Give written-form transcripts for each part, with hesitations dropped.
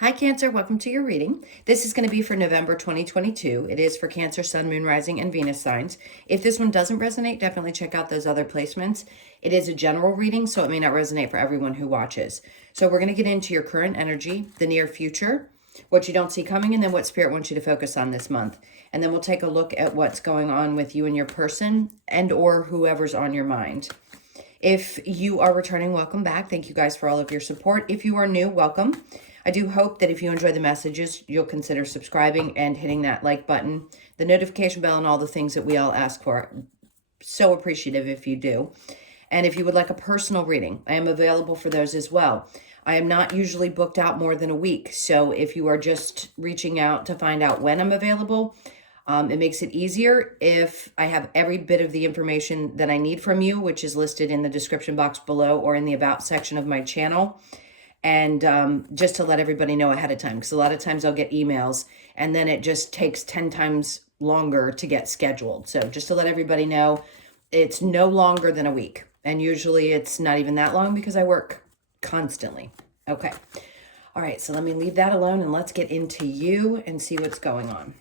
Hi, Cancer. Welcome to your reading. This is going to be for November 2022. It is for Cancer, Sun, Moon, Rising, and Venus signs. If this one doesn't resonate, definitely check out those other placements. It is a general reading, so it may not resonate for everyone who watches. So we're going to get into your current energy, the near future, what you don't see coming, and then what Spirit wants you to focus on this month. And then we'll take a look at what's going on with you and your person and or whoever's on your mind. If you are returning, welcome back. Thank you guys for all of your support. If you are new, welcome. I do hope that if you enjoy the messages, you'll consider subscribing and hitting that like button, the notification bell, and all the things that we all ask for. So appreciative if you do. And if you would like a personal reading, I am available for those as well. I am not usually booked out more than a week. So if you are just reaching out to find out when I'm available, it makes it easier if I have every bit of the information that I need from you, which is listed in the description box below or in the About section of my channel. And just to let everybody know ahead of time, because a lot of times I'll get emails and then it just takes 10 times longer to get scheduled. So just to let everybody know, it's no longer than a week. And usually it's not even that long because I work constantly. Okay. All right. So let me leave that alone and let's get into you and see what's going on.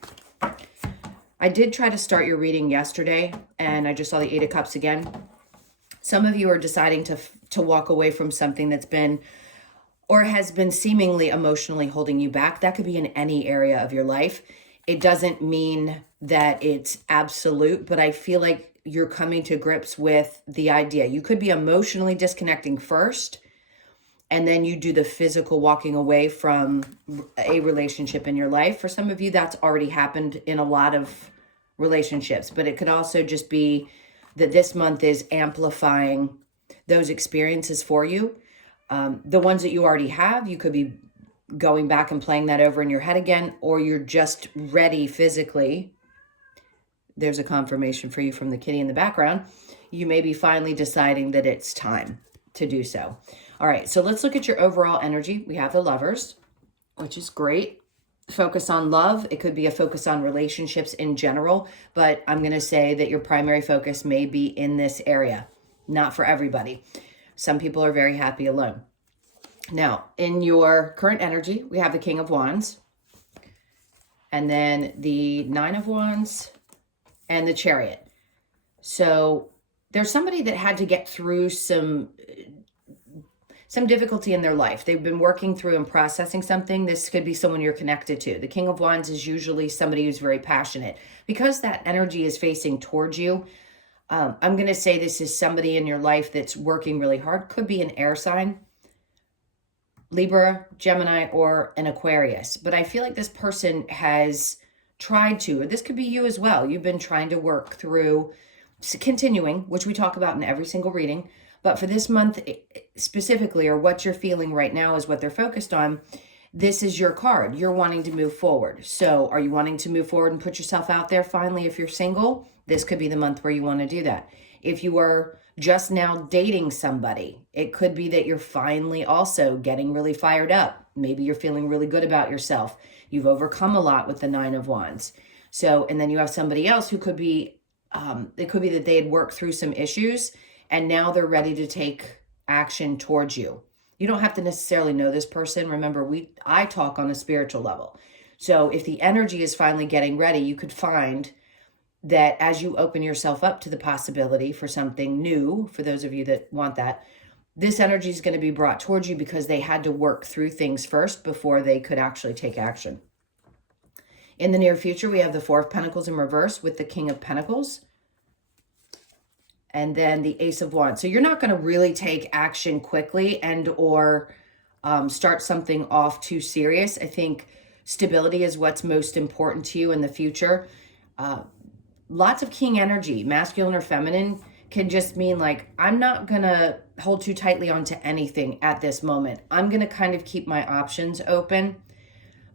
I did try to start your reading yesterday and I just saw the Eight of Cups again. Some of you are deciding to walk away from something that's been or has been seemingly emotionally holding you back. That could be in any area of your life. It doesn't mean that it's absolute, but I feel like you're coming to grips with the idea. You could be emotionally disconnecting first, and then you do the physical walking away from a relationship in your life. For some of you, that's already happened in a lot of relationships, but it could also just be that this month is amplifying those experiences for you. The ones that you already have, you could be going back and playing that over in your head again, or you're just ready physically. There's a confirmation for you from the kitty in the background. You may be finally deciding that it's time to do so. All right, so let's look at your overall energy. We have the Lovers, which is great. Focus on love. It could be a focus on relationships in general, but I'm going to say that your primary focus may be in this area. Not for everybody. Some people are very happy alone. Now, in your current energy, we have the King of Wands, and then the Nine of Wands, and the Chariot. So there's somebody that had to get through some difficulty in their life. They've been working through and processing something. This could be someone you're connected to. The King of Wands is usually somebody who's very passionate. Because that energy is facing towards you, I'm going to say this is somebody in your life that's working really hard. Could be an air sign, Libra, Gemini, or an Aquarius. But I feel like this person has tried to, or this could be you as well. You've been trying to work through continuing, which we talk about in every single reading. But for this month specifically, or what you're feeling right now is what they're focused on. This is your card. You're wanting to move forward. So are you wanting to move forward and put yourself out there finally if you're single? This could be the month where you want to do that. If you are just now dating somebody, it could be that you're finally also getting really fired up. Maybe you're feeling really good about yourself. You've overcome a lot with the Nine of Wands. So, and then you have somebody else who could be, it could be that they had worked through some issues and now they're ready to take action towards you. You don't have to necessarily know this person. Remember, I talk on a spiritual level. So if the energy is finally getting ready, you could find that as you open yourself up to the possibility for something new, for those of you that want that, this energy is going to be brought towards you because they had to work through things first before they could actually take action. In the near future, we have the Four of Pentacles in reverse with the King of Pentacles. And then the Ace of Wands. So you're not going to really take action quickly and or start something off too serious. I think stability is what's most important to you in the future. Lots of king energy, masculine or feminine, can just mean like, I'm not going to hold too tightly onto anything at this moment. I'm going to kind of keep my options open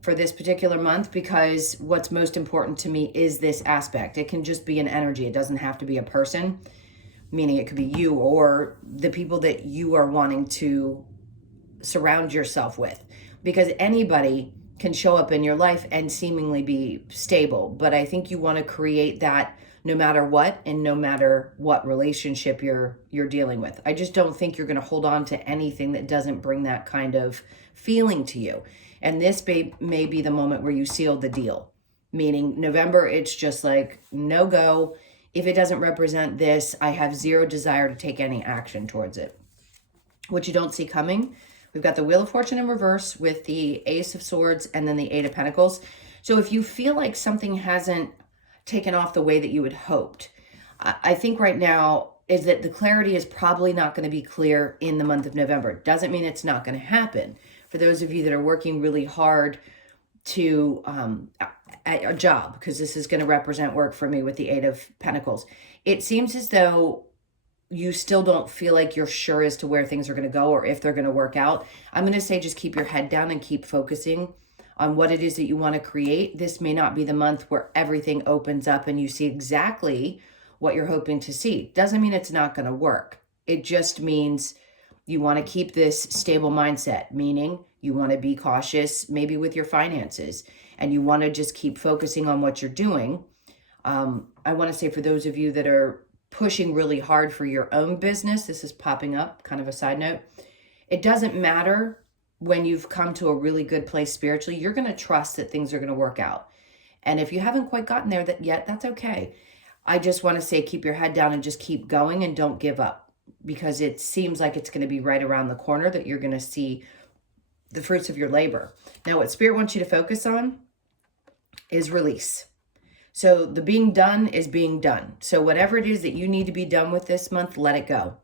for this particular month because what's most important to me is this aspect. It can just be an energy. It doesn't have to be a person, meaning it could be you or the people that you are wanting to surround yourself with, because anybody can show up in your life and seemingly be stable. But I think you want to create that no matter what, and no matter what relationship you're dealing with. I just don't think you're going to hold on to anything that doesn't bring that kind of feeling to you. And this may be the moment where you seal the deal. Meaning November, it's just like, no go. If it doesn't represent this, I have zero desire to take any action towards it. What you don't see coming, we've got the Wheel of Fortune in reverse with the Ace of Swords and then the Eight of Pentacles. So if you feel like something hasn't taken off the way that you had hoped, I think right now is that the clarity is probably not going to be clear in the month of November. Doesn't mean it's not going to happen. For those of you that are working really hard to at a job, because this is going to represent work for me with the Eight of Pentacles, it seems as though you still don't feel like you're sure as to where things are going to go or if they're going to work out. I'm going to say just keep your head down and keep focusing on what it is that you want to create. This may not be the month where everything opens up and you see exactly what you're hoping to see. Doesn't mean it's not going to work. It just means you want to keep this stable mindset, meaning you want to be cautious maybe with your finances, and you want to just keep focusing on what you're doing. I want to say for those of you that are pushing really hard for your own business, this is popping up, kind of a side note. It doesn't matter when you've come to a really good place spiritually, you're going to trust that things are going to work out. And if you haven't quite gotten there yet, that's okay. I just want to say keep your head down and just keep going and don't give up, because it seems like it's going to be right around the corner that you're going to see the fruits of your labor. Now, what Spirit wants you to focus on is release. So the being done is being done. So whatever it is that you need to be done with this month, let it go.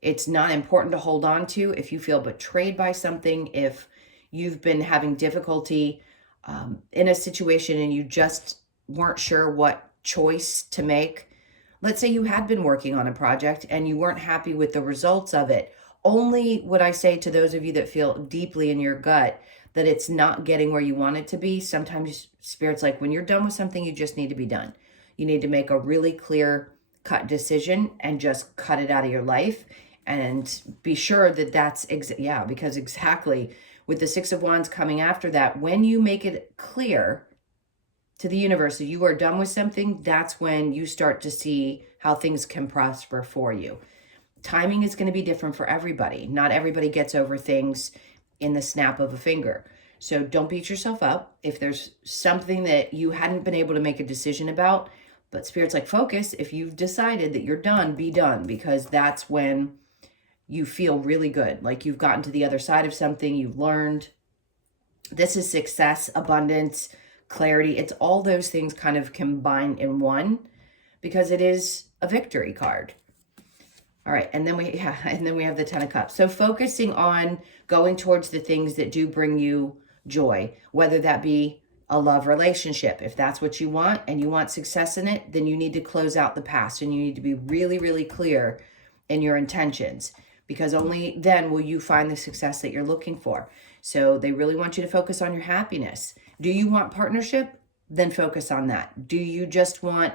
It's not important to hold on to. If you feel betrayed by something, if you've been having difficulty in a situation and you just weren't sure what choice to make. Let's say you had been working on a project and you weren't happy with the results of it. Only would I say to those of you that feel deeply in your gut that it's not getting where you want it to be, sometimes Spirit's like, when you're done with something, you just need to be done. You need to make a really clear cut decision and just cut it out of your life. And be sure that that's, because exactly with the Six of Wands coming after that, when you make it clear to the universe that you are done with something, that's when you start to see how things can prosper for you. Timing is going to be different for everybody. Not everybody gets over things in the snap of a finger. So don't beat yourself up. If there's something that you hadn't been able to make a decision about, but Spirit's like, focus. If you've decided that you're done, be done, because that's when you feel really good. Like you've gotten to the other side of something, you've learned. This is success, abundance, clarity. It's all those things kind of combined in one, because it is a victory card. All right, and then we have the Ten of Cups. So focusing on going towards the things that do bring you joy, whether that be a love relationship. If that's what you want and you want success in it, then you need to close out the past and you need to be really, really clear in your intentions, because only then will you find the success that you're looking for. So they really want you to focus on your happiness. Do you want partnership? Then focus on that. Do you just want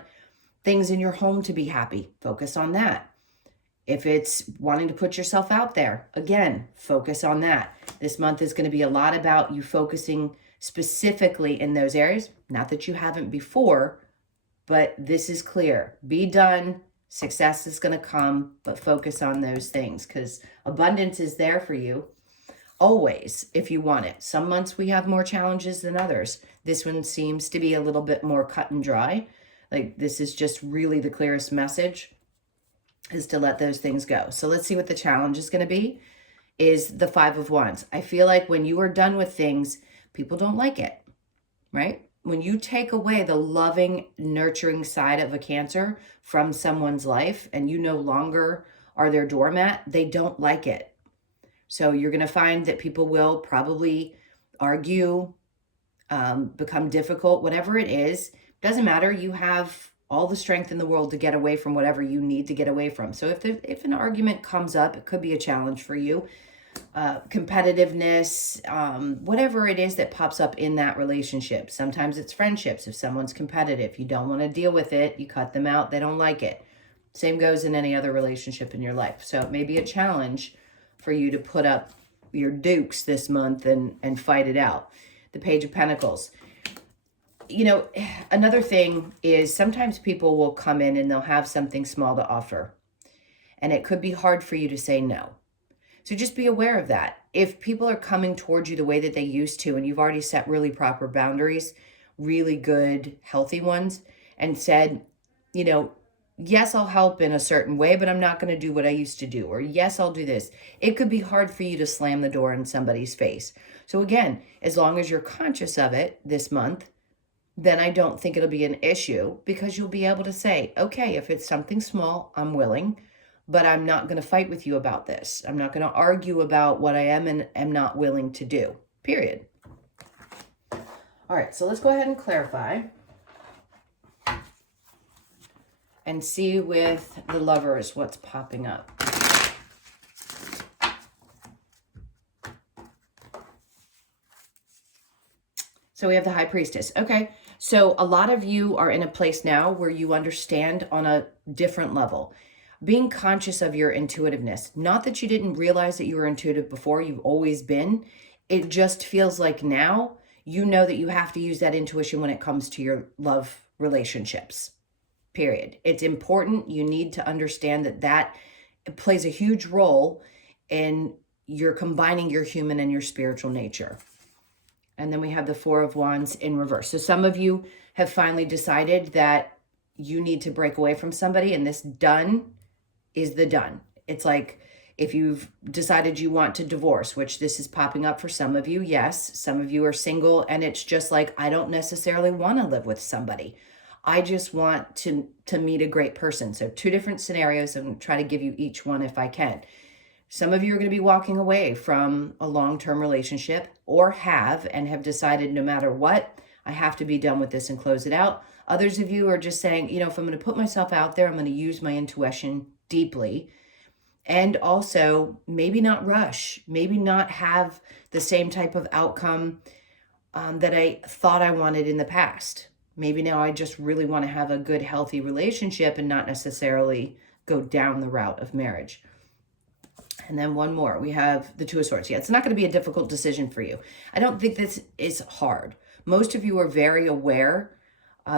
things in your home to be happy? Focus on that. If it's wanting to put yourself out there, again, focus on that. This month is going to be a lot about you focusing specifically in those areas. Not that you haven't before, but this is clear. Be done. Success is going to come, but focus on those things, because abundance is there for you always if you want it. Some months we have more challenges than others. This one seems to be a little bit more cut and dry. Like this is just really the clearest message, is to let those things go. So let's see what the challenge is going to be, is the Five of Wands. I feel like when you are done with things, people don't like it, right? When you take away the loving, nurturing side of a Cancer from someone's life and you no longer are their doormat, they don't like it. So you're going to find that people will probably argue, become difficult, whatever it is. Doesn't matter. You have all the strength in the world to get away from whatever you need to get away from. So if an argument comes up, it could be a challenge for you. Competitiveness, whatever it is that pops up in that relationship. Sometimes it's friendships. If someone's competitive, you don't want to deal with it, you cut them out, they don't like it. Same goes in any other relationship in your life. So it may be a challenge for you to put up your dukes this month and fight it out. The Page of Pentacles. You know, another thing is sometimes people will come in and they'll have something small to offer, and it could be hard for you to say no. So just be aware of that. If people are coming towards you the way that they used to, and you've already set really proper boundaries, really good, healthy ones, and said, you know, yes, I'll help in a certain way, but I'm not going to do what I used to do. Or yes, I'll do this. It could be hard for you to slam the door in somebody's face. So again, as long as you're conscious of it this month, then I don't think it'll be an issue, because you'll be able to say, okay, if it's something small, I'm willing, but I'm not going to fight with you about this. I'm not going to argue about what I am and am not willing to do, period. All right, so let's go ahead and clarify and see with the Lovers what's popping up. So we have the High Priestess. Okay, so a lot of you are in a place now where you understand on a different level. Being conscious of your intuitiveness. Not that you didn't realize that you were intuitive before, you've always been. It just feels like now you know that you have to use that intuition when it comes to your love relationships. Period. It's important. You need to understand that that plays a huge role in your combining your human and your spiritual nature. And then we have the Four of Wands in reverse. So some of you have finally decided that you need to break away from somebody, and this done is the done. It's like if you've decided you want to divorce, which this is popping up for some of you. Yes, some of you are single, and it's just like, I don't necessarily want to live with somebody. I just want to meet a great person. So two different scenarios. I'm going to try to give you each one if I can. Some of you are going to be walking away from a long-term relationship, or have decided no matter what, I have to be done with this and close it out. Others of you are just saying, you know, if I'm going to put myself out there, I'm going to use my intuition deeply. And also maybe not rush, maybe not have the same type of outcome that I thought I wanted in the past. Maybe now I just really want to have a good, healthy relationship and not necessarily go down the route of marriage. And then one more, we have the Two of Swords. Yeah, it's not going to be a difficult decision for you. I don't think this is hard. Most of you are very aware,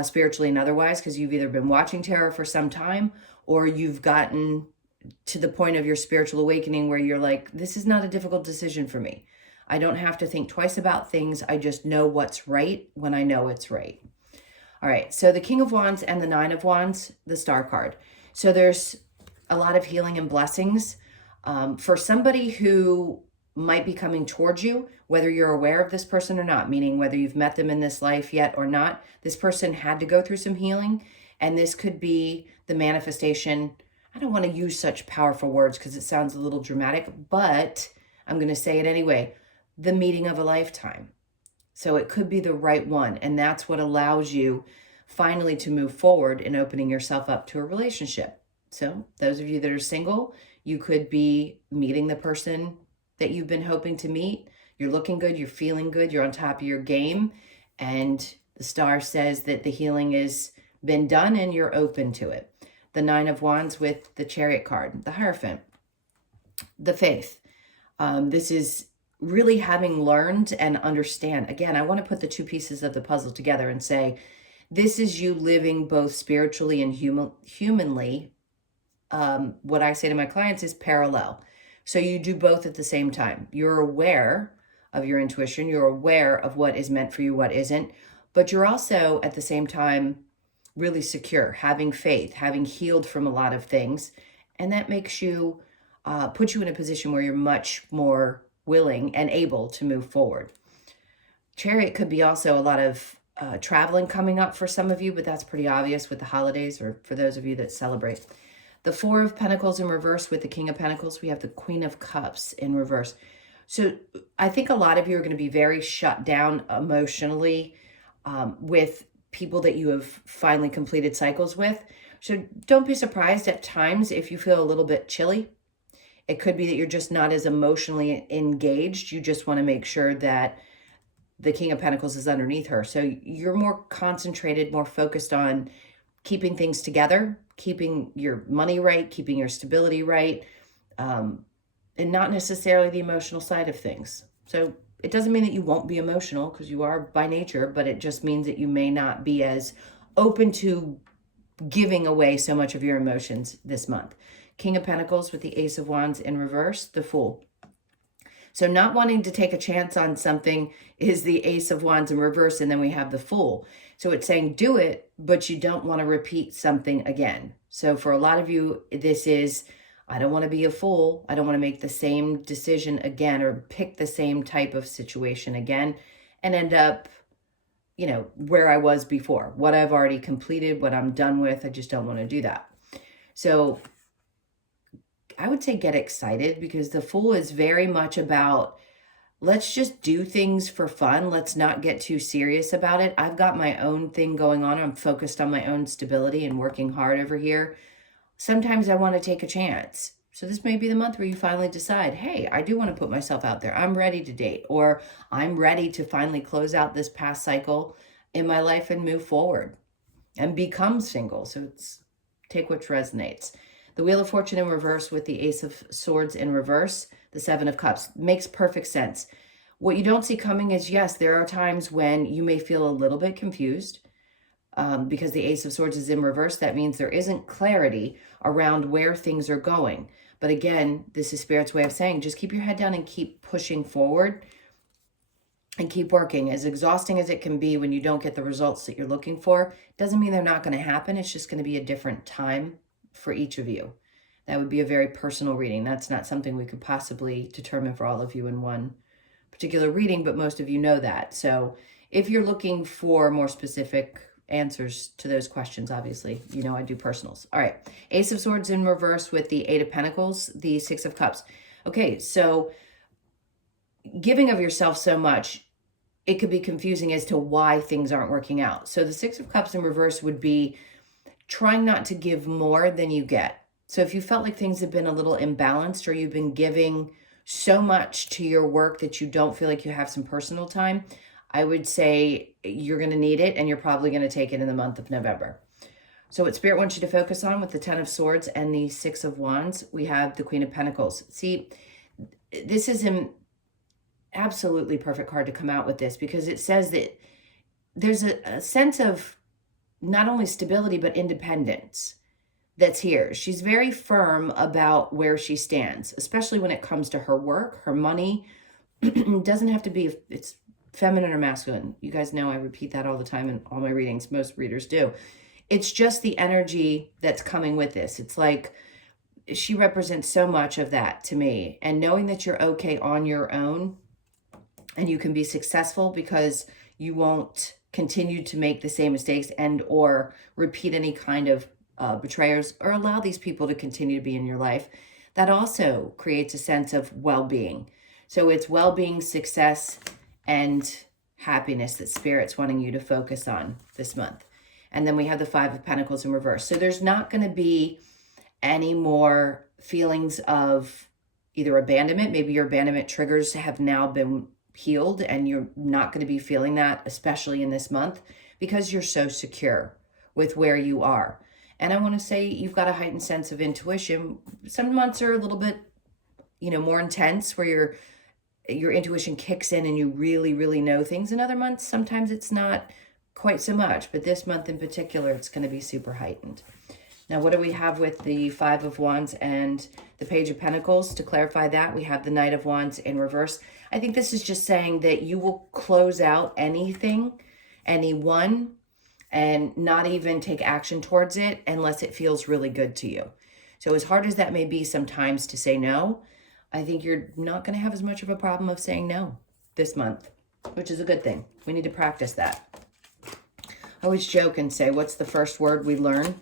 spiritually and otherwise, because you've either been watching tarot for some time, or you've gotten to the point of your spiritual awakening where you're like, this is not a difficult decision for me. I don't have to think twice about things. I just know what's right when I know it's right. All right, so the King of Wands and the Nine of Wands, the Star card. So there's a lot of healing and blessings. For somebody who might be coming towards you, whether you're aware of this person or not, meaning whether you've met them in this life yet or not, this person had to go through some healing, and this could be the manifestation. I don't want to use such powerful words because it sounds a little dramatic, but I'm going to say it anyway. The meeting of a lifetime. So it could be the right one, and that's what allows you finally to move forward in opening yourself up to a relationship. So those of you that are single, you could be meeting the person that you've been hoping to meet. You're looking good, you're feeling good, you're on top of your game, and the star says that the healing has been done and you're open to it. The Nine of Wands with the Chariot card, the Hierophant, the Faith. This is really having learned and understand. Again, I want to put the two pieces of the puzzle together and say, this is you living both spiritually and humanly. What I say to my clients is parallel. So you do both at the same time. You're aware of your intuition. You're aware of what is meant for you, what isn't. But you're also at the same time really secure, having faith, having healed from a lot of things. And that makes you, put you in a position where you're much more willing and able to move forward. Chariot could be also a lot of traveling coming up for some of you, but that's pretty obvious with the holidays, or for those of you that celebrate. The Four of Pentacles in reverse with the King of Pentacles. We have the Queen of Cups in reverse. So I think a lot of you are going to be very shut down emotionally with people that you have finally completed cycles with. So don't be surprised at times if you feel a little bit chilly. It could be that you're just not as emotionally engaged. You just want to make sure that the King of Pentacles is underneath her. So you're more concentrated, more focused on keeping things together, keeping your money right, keeping your stability right, and not necessarily the emotional side of things. So It doesn't mean that you won't be emotional, because you are by nature, but it just means that you may not be as open to giving away so much of your emotions this month. King of Pentacles with the Ace of Wands in reverse, the Fool. So not wanting to take a chance on something is the Ace of Wands in reverse, and then we have the Fool. So it's saying do it, but you don't want to repeat something again. So for a lot of you, this is, I don't want to be a fool. I don't want to make the same decision again or pick the same type of situation again and end up, you know, where I was before, what I've already completed, what I'm done with. I just don't want to do that. So I would say get excited, because the Fool is very much about, let's just do things for fun. Let's not get too serious about it. I've got my own thing going on. I'm focused on my own stability and working hard over here. Sometimes I want to take a chance. So this may be the month where you finally decide, hey, I do want to put myself out there. I'm ready to date, or I'm ready to finally close out this past cycle in my life and move forward and become single. So it's take which resonates. The Wheel of Fortune in reverse with the Ace of Swords in reverse, the Seven of Cups. Makes perfect sense. What you don't see coming is, yes, there are times when you may feel a little bit confused because the Ace of Swords is in reverse. That means there isn't clarity around where things are going. But again, this is Spirit's way of saying, just keep your head down and keep pushing forward and keep working. As exhausting as it can be when you don't get the results that you're looking for, doesn't mean they're not going to happen. It's just going to be a different time for each of you. That would be a very personal reading. That's not something we could possibly determine for all of you in one particular reading, but most of you know that. So if you're looking for more specific answers to those questions, obviously, you know I do personals. All right, Ace of Swords in reverse with the Eight of Pentacles, the Six of Cups. Okay, so giving of yourself so much, it could be confusing as to why things aren't working out. So the Six of Cups in reverse would be trying not to give more than you get. So if you felt like things have been a little imbalanced, or you've been giving so much to your work that you don't feel like you have some personal time, I would say you're going to need it, and you're probably going to take it in the month of November. So what Spirit wants you to focus on with the Ten of Swords and the Six of Wands, we have the Queen of Pentacles. See, this is an absolutely perfect card to come out with this, because it says that there's a sense of not only stability, but independence that's here. She's very firm about where she stands, especially when it comes to her work, her money. It doesn't have to be, it's feminine or masculine. You guys know I repeat that all the time in all my readings. Most readers do. It's just the energy that's coming with this. It's like she represents so much of that to me. And knowing that you're okay on your own and you can be successful because you won't continue to make the same mistakes and or repeat any kind of betrayers, or allow these people to continue to be in your life, that also creates a sense of well-being. So it's well-being, success, and happiness that Spirit's wanting you to focus on this month. And then we have the Five of Pentacles in reverse. So there's not going to be any more feelings of either abandonment. Maybe your abandonment triggers have now been healed, and you're not going to be feeling that, especially in this month, because you're so secure with where you are. And I want to say you've got a heightened sense of intuition. Some months are a little bit, you know, more intense, where your intuition kicks in and you really, really know things. In other months, sometimes it's not quite so much. But this month in particular, it's going to be super heightened. Now, what do we have with the Five of Wands and the Page of Pentacles? To clarify that, we have the Knight of Wands in reverse. I think this is just saying that you will close out anything, anyone, and not even take action towards it unless it feels really good to you. So as hard as that may be sometimes to say no, I think you're not going to have as much of a problem of saying no this month, which is a good thing. We need to practice that. I always joke and say, what's the first word we learn?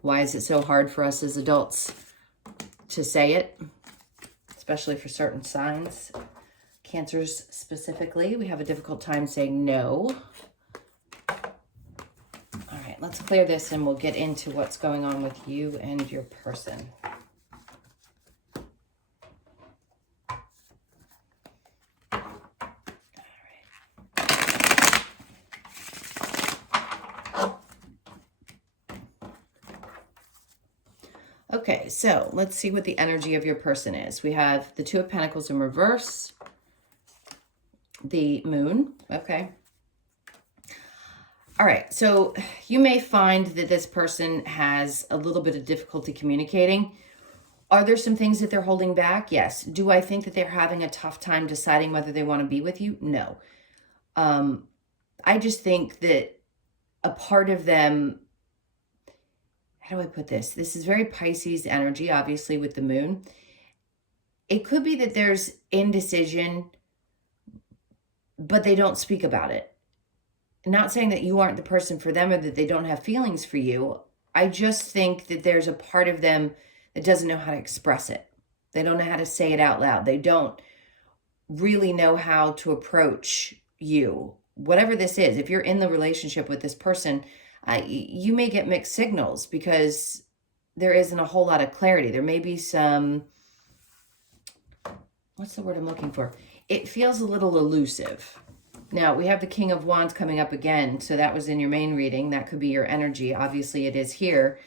Why is it so hard for us as adults to say it, especially for certain signs? Cancers specifically, we have a difficult time saying no. All right, let's clear this and we'll get into what's going on with you and your person. Okay, so let's see what the energy of your person is. We have the Two of Pentacles in reverse, the moon. Okay. All right. So you may find that this person has a little bit of difficulty communicating. Are there some things that they're holding back? Yes. Do I think that they're having a tough time deciding whether they want to be with you? No. I just think that a part of them, how do I put this? This is very Pisces energy, obviously, with the moon. It could be that there's indecision, but they don't speak about it. Not saying that you aren't the person for them or that they don't have feelings for you. I just think that there's a part of them that doesn't know how to express it. They don't know how to say it out loud. They don't really know how to approach you. Whatever this is, if you're in the relationship with this person, you may get mixed signals because there isn't a whole lot of clarity. There may be some, what's the word I'm looking for? It feels a little elusive. Now, we have the King of Wands coming up again, so that was in your main reading. That could be your energy. Obviously, it is here.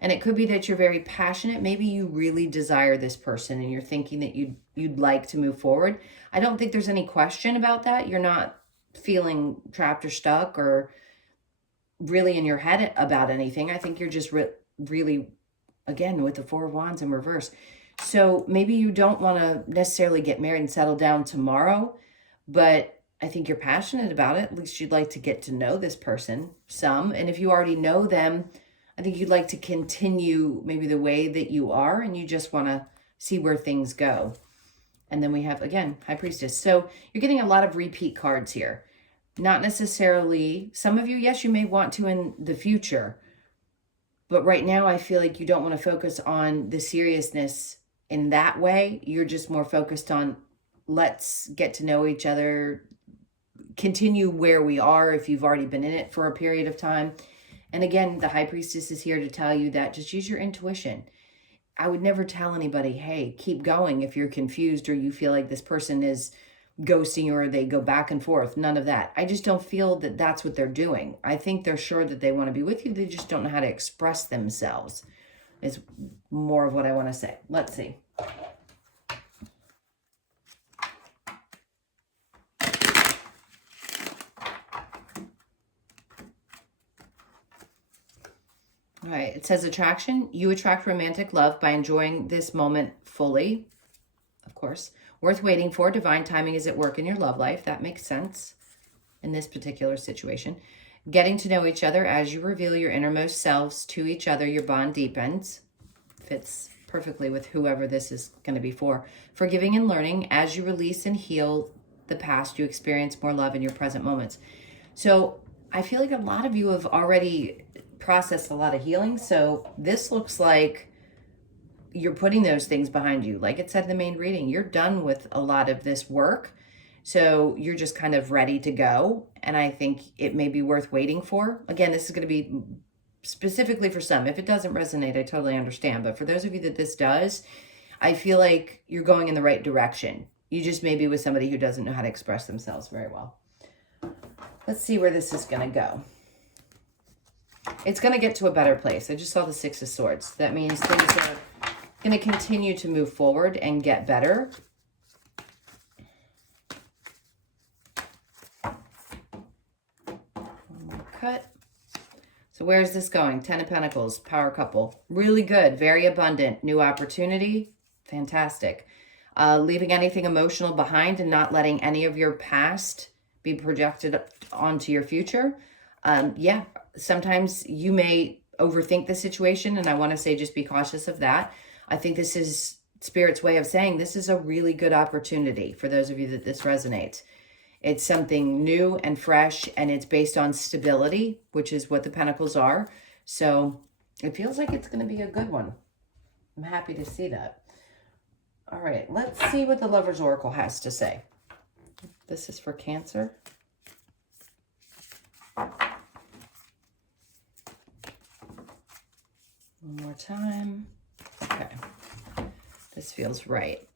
And it could be that you're very passionate. Maybe you really desire this person and you're thinking that you'd like to move forward. I don't think there's any question about that. You're not feeling trapped or stuck or really in your head about anything. I think you're just really, again, with the Four of Wands in reverse. So maybe you don't want to necessarily get married and settle down tomorrow, but I think you're passionate about it. At least you'd like to get to know this person some. And if you already know them, I think you'd like to continue maybe the way that you are, and you just want to see where things go. And then we have, again, High Priestess. So you're getting a lot of repeat cards here. Not necessarily, some of you, yes, you may want to in the future. But right now, I feel like you don't want to focus on the seriousness in that way. You're just more focused on, let's get to know each other, continue where we are if you've already been in it for a period of time. And again, the High Priestess is here to tell you that just use your intuition. I would never tell anybody, hey, keep going if you're confused or you feel like this person is ghosting you or they go back and forth. None of that. I just don't feel that that's what they're doing. I think they're sure that they want to be with you. They just don't know how to express themselves is more of what I want to say. Let's see. All right, it says attraction. You attract romantic love by enjoying this moment fully. Of course. Worth waiting for. Divine timing is at work in your love life. That makes sense in this particular situation. Getting to know each other as you reveal your innermost selves to each other. Your bond deepens. Fits perfectly with whoever this is going to be for. Forgiving and learning. As you release and heal the past, you experience more love in your present moments. So I feel like a lot of you have already processed a lot of healing. So this looks like you're putting those things behind you. Like it said in the main reading, you're done with a lot of this work. So you're just kind of ready to go. And I think it may be worth waiting for. Again, this is going to be specifically for some. If it doesn't resonate, I totally understand. But for those of you that this does, I feel like you're going in the right direction. You just may be with somebody who doesn't know how to express themselves very well. Let's see where this is going to go. It's going to get to a better place. I just saw the Six of Swords. That means things are going to continue to move forward and get better. One more cut. So where's this going? Ten of Pentacles, power couple. Really good, very abundant. New opportunity, fantastic. Leaving anything emotional behind and not letting any of your past be projected onto your future. Yeah, sometimes you may overthink the situation, and I want to say just be cautious of that. I think this is Spirit's way of saying this is a really good opportunity for those of you that this resonates. It's something new and fresh, and it's based on stability, which is what the Pentacles are. So it feels like it's going to be a good one. I'm happy to see that. All right, let's see what the Lover's Oracle has to say. This is for Cancer. One more time. Okay. This feels right.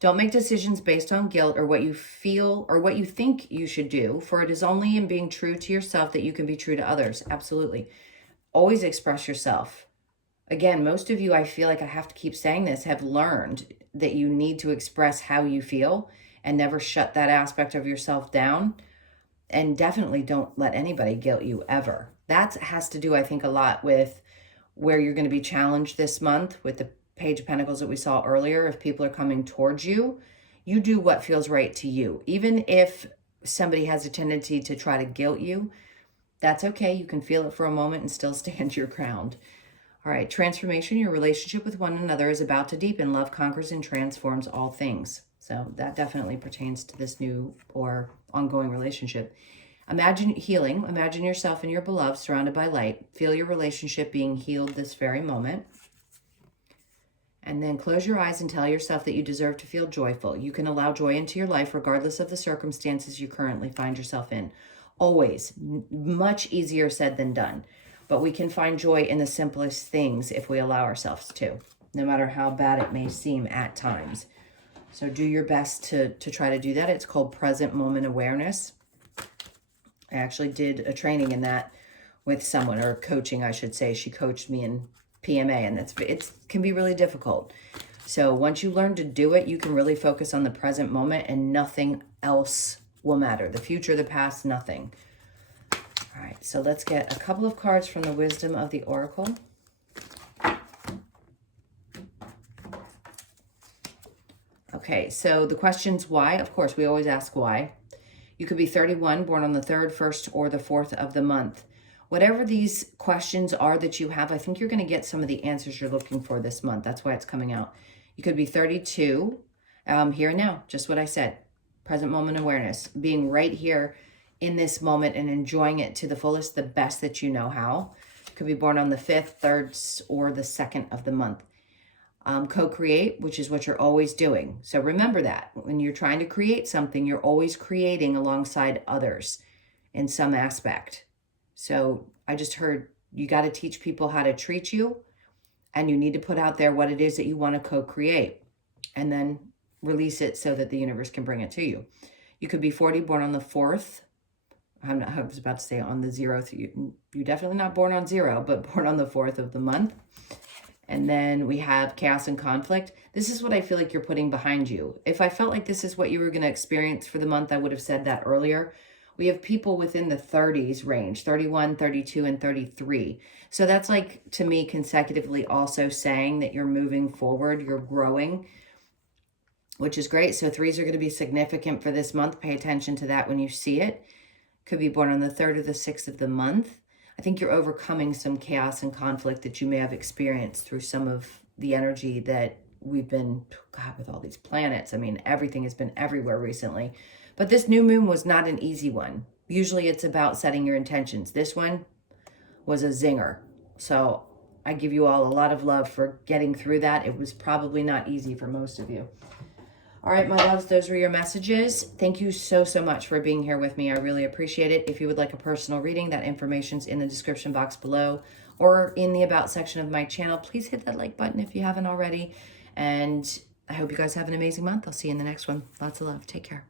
Don't make decisions based on guilt or what you feel or what you think you should do, for it is only in being true to yourself that you can be true to others. Absolutely. Always express yourself. Again, most of you, I feel like I have to keep saying this, have learned that you need to express how you feel and never shut that aspect of yourself down. And definitely don't let anybody guilt you ever. That has to do, I think, a lot with where you're going to be challenged this month with the Page of Pentacles that we saw earlier. If people are coming towards you, you do what feels right to you. Even if somebody has a tendency to try to guilt you, that's okay. You can feel it for a moment and still stand your ground. All right, transformation. Your relationship with one another is about to deepen. Love conquers and transforms all things. So that definitely pertains to this new or ongoing relationship. Imagine healing. Imagine yourself and your beloved surrounded by light. Feel your relationship being healed this very moment. And then close your eyes and tell yourself that you deserve to feel joyful. You can allow joy into your life regardless of the circumstances you currently find yourself in. Always. Much easier said than done. But we can find joy in the simplest things if we allow ourselves to, no matter how bad it may seem at times. So do your best to try to do that. It's called present moment awareness. I actually did a training in that with someone, or coaching, I should say. She coached me in PMA, and it can be really difficult. So once you learn to do it, you can really focus on the present moment and nothing else will matter. The future, the past, nothing. All right, so let's get a couple of cards from the Wisdom of the Oracle. Okay, so the question's why. Of course, we always ask why. You could be 31, born on the 3rd, 1st, or the 4th of the month. Whatever these questions are that you have, I think you're going to get some of the answers you're looking for this month. That's why it's coming out. You could be 32, here and now, just what I said. Present moment awareness, being right here in this moment and enjoying it to the fullest, the best that you know how. Could be born on the 5th, 3rd, or the 2nd of the month. Co-create, which is what you're always doing. So remember that. When you're trying to create something, you're always creating alongside others in some aspect. So I just heard you got to teach people how to treat you, and you need to put out there what it is that you want to co-create and then release it so that the universe can bring it to you. You could be 40, born on the 4th. I was about to say on the 0th. You're definitely not born on 0, but born on the 4th of the month. And then we have chaos and conflict. This is what I feel like you're putting behind you. If I felt like this is what you were going to experience for the month, I would have said that earlier. We have people within the 30s range, 31, 32, and 33. So that's like, to me, consecutively also saying that you're moving forward, you're growing, which is great. So 3s are going to be significant for this month. Pay attention to that when you see it. Could be born on the 3rd or the 6th of the month. I think you're overcoming some chaos and conflict that you may have experienced through some of the energy that we've been, God, with all these planets. I mean, everything has been everywhere recently. But this new moon was not an easy one. Usually it's about setting your intentions. This one was a zinger. So I give you all a lot of love for getting through that. It was probably not easy for most of you. All right, my loves, those were your messages. Thank you so, so much for being here with me. I really appreciate it. If you would like a personal reading, that information's in the description box below or in the About section of my channel. Please hit that like button if you haven't already. And I hope you guys have an amazing month. I'll see you in the next one. Lots of love. Take care.